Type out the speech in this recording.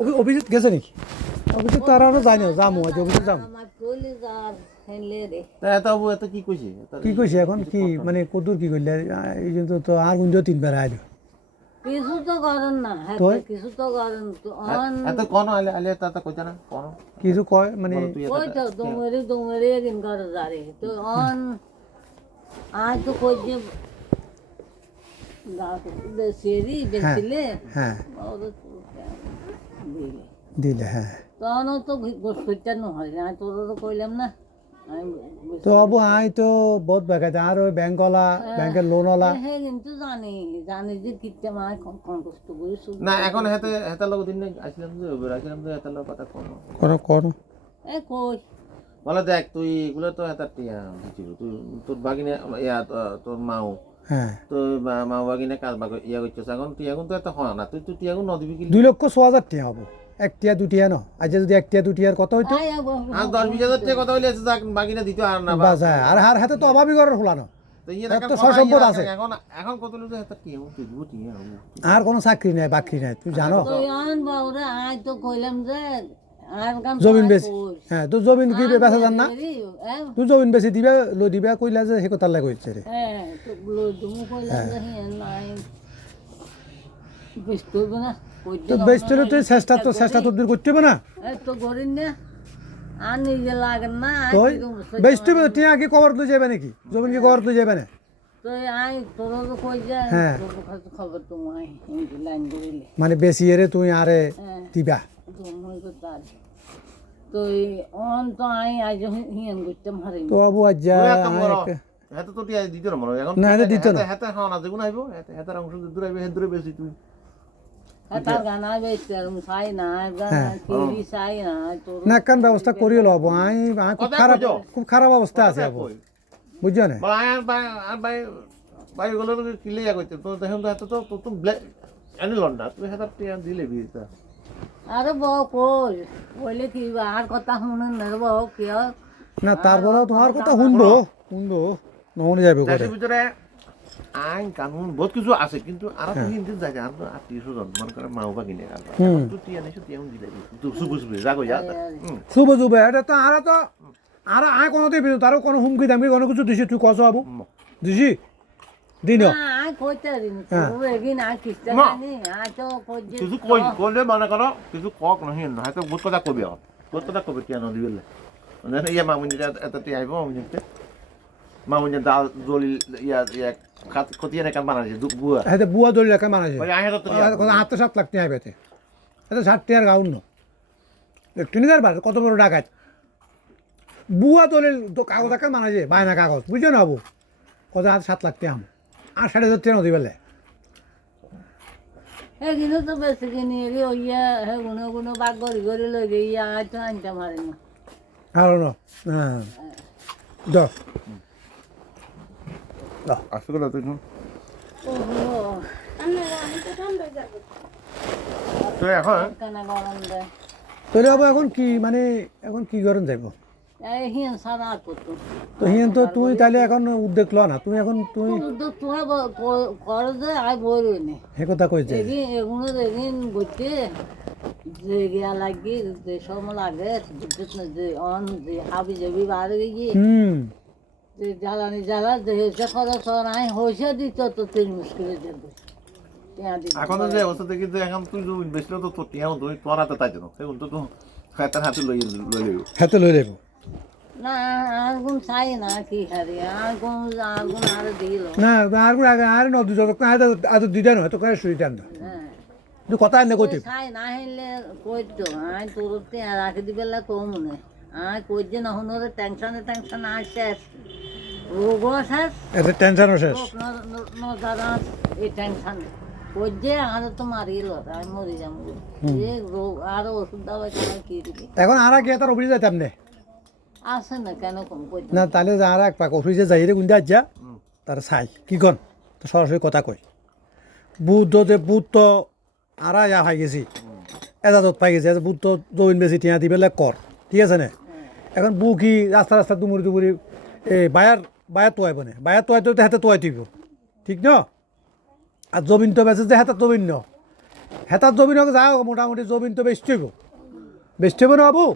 অভি- অভিজিৎ গেছে নাকি অভিজিৎ তো আর আমরা যাই না যামো আজ অভিজিৎ যাম আমার কইলে যার হেনলে রে তা এত বাবু এত কি কইছে এত- কি কইছে এখন কি মানে কদূর কি করলে আহ, এই জন্য তো আর গুঞ্জ তিনবার আইলো কিছু তো করেন না হ্যাঁ তোই? কিছু তো করেন তো অন এত কোন আলে আলে তা তা কইতা না কোন কিছু কয় মানে তুই ওই তো তোমারে তোমারে কিন করে যারে তো অন আজ তো কই যে সেরি বেচিলে হ্যাঁ ওদের দিলে। দিলে হ্যাঁ। তখন তো নহয় না তোর তো কইলাম না। তো আবু আই তো বহুত বেকাইতে আর ওই ব্যাংকওয়ালা ব্যাংকের লোনওয়ালা। হ্যাঁ কিন্তু জানি জানি যে কিটা মায় কম কষ্ট করে না এখন হেতে হেতার লোক দিন আসলাম যে আসলাম যে লোক কথা কোন করো করো। এ কই? বলে দেখ তুই এগুলো তো হেতার টিয়া তুই তোর বাগিনে ইয়া তোর মাও। হ্যাঁ তো মা- মা বাগিনে কাজ বাগ ইয়া করছিস এখন তুই এখন তো এত হয় না তুই তুই তুই এখন নদী কি দুই লক্ষ ছ হাজার টিয়া হব। একটিয়া দুটিয়া ন? আজ যদি একটিয়া দুটিয়ার কত হইতো আর দশ বিশ হাজার টাকা কথা হইলে আছে যাক বাগিনে দিতে আর না বাস হ্যাঁ আর হার হাতে তো অভাবী ঘরের তো তো আর কোনো চাকরি নাই বাকরি নাই। তুই জানো? তো আন বাউরে আয় তো কইলাম যে জমিন বেশি হ্যাঁ তোর জমিন কি বেচা যান না? হ্যাঁ। তুই জমিন বেশি দিবা লৈ দিবা কইলা যে সেই কথার লাগে রে। হ্যাঁ তো হ্যাঁ। তো চেষ্টা তো চেষ্টা তো দূর করতে হবে না। তো করিন না আর নিজে লাগেন না তুই তুই টিয়া কি কবর তুই যাবে নাকি? জমিন কি কবর তুই যাবে না? তো তো মানে বেশি এরে তুই আরে দিবা। তো তো এই অন তো আই আজ হিয়ান করতে মারি তো আবু আজ যা তুই এক কাম কর, হেতে তো টিয়া দিতে না মনে হয়। এখন না, হেতে দিত না। হেতে- হেতে হ্যাঁ না যেগুলো আইবো হেতে হেতার অংশ দূর আইবে হেতে দূরে বেশি তুই তার গানা বেচতে আর সাই না গানা কিরি সাই না তোর না কান ব্যবস্থা করিয়ে লব আই আই খুব খারাপ খুব খারাপ অবস্থা আছে আবু? বুঝছ না? বলে আর ভাই আর ভাই ভাই গুলো কিলে করতে তো দেখুন তো এত তো তো তুমি ব্ল্যাক লন্ডা হেতার টিয়া দিলে বিটা আরে বউ কই? বলে কি আর কথা শুনুন না বউ কি না তারপরেও তোমার কথা শুনব। শুনব। নহলে যাবে করে ভিতরে আইন কানুন বহুত কিছু আছে কিন্তু আর তো হিন্দি জায়গা আর তো আত্মীয় স্বজন মনে করে মাও বা কিনে আর হুম। তুই টিয়া নিছো টিয়া দিলে তুই সুবু সুবু যাগো যা শুভ শুভ এটা তো আর তো আর আয় কোনোতেই বিরু তারও কোনো হুমকি দামি কোনো কিছু দিছি তুই কছ আবু দিছি? দিন আই কইতে রিন তোর এগিন আর কিস্তা না। জানি আর তো কই যে কিছু কই কইলে মনে করো কিছু কক নহি না হয়তো বহুত কথা কবি আর বহুত কথা কবি টিয়া নদী বলে। মানে ইয়া মামুনি এত টিয়া আইবো মামুনিতে মামুনি ডাল জলি ইয়া ইয়া খাত খতিয়া নে কান বানাইছে দু বুয়া হাতে বুয়া দলি লেখা মানাছে ওই আহে তো কথা হাতে সাত লাখ টাকা পেতে এটা ষাট টাকার গাউন ন। তিনি বার কত বড় ডাকাত বুয়া দলিল তো কাগজ একা মানাছে বায়না কাগজ। বুঝছ না আবু কত হাতে সাত লাখ টাকা আর সাড়ে হাজার টাকা নদী বেলে এগিন তো বেশি কিনি এগি ওইয়া হে গুনো গুনো বাগ গড়ি গড়ি লই গই আই তো আনতে মারি না। আর ন হ্যাঁ দ। তো তুই তো এখন? গরম এখন কি মানে এখন কি করেন যাইব? তো হিয়েন তো তুই তাহলে এখন উদ্যোগ ল না তুমি এখন তুই তো তোরা করে দে আই বই রইনি সে কথা কইছে। এগিন এগুলো যে গিয়া লাগি যে সম লাগে যে অন যে হাবি যাবি বার গিয়ে হুম। যে জ্বালানি জ্বালা যে হেসে খরচ নাই হয়েছে দিত তো তিন মুশকিলে দিত। এখন যে অবস্থা দেখি যে এখন তুই বেশি তো তোর টিয়াও তুই তোর হাতে তাই জন্য। তো তো হাতে লই লই লই হাতে লই যাইব না চাই না কি হারি আর দিল। না আগে আর নয় তো করে শুই টান হ্যাঁ। কথা এনে কইতে। চাই না হইলে কইতো আই তোর রাখি দিবেলা কম নে আই কই যে না হনরে টেনশনে টেনশন আই শেষ। রোগ শেষ এটা টেনশনও শেষ। ন দাদা এই টেনশন কই যে আর তো মারিল আমি মরি যাম যে রোগ আর ওষুধ দাওয়াই তোমার কি এখন আর আগে তার নে আছে না কেন কম কই না তাহলে আর এক পাক অফিসে যাই রে গুন্ডা যা তার চাই কি কন? তো সরাসরি কথা কই। বুধ দে বুধ তো আর ইয়া পাই গেছি এজাজত পাই গেছি বুধ তো জমিন বেশি টিয়া দি পেলে কর ঠিক আছে না? এখন বু কি রাস্তা রাস্তা দুমুরি দুমুরি এই বায়ার বায়ার তোয়াইব না বায়ার তোয়াই তো হাতে তোয়াই দিব ঠিক ন? আর জমিন তো বেচে যে হাতে জমিন ন। হেতার জমিন যা মোটামুটি জমিন তো বেচতে হইব বেচতে হইব না বাবু?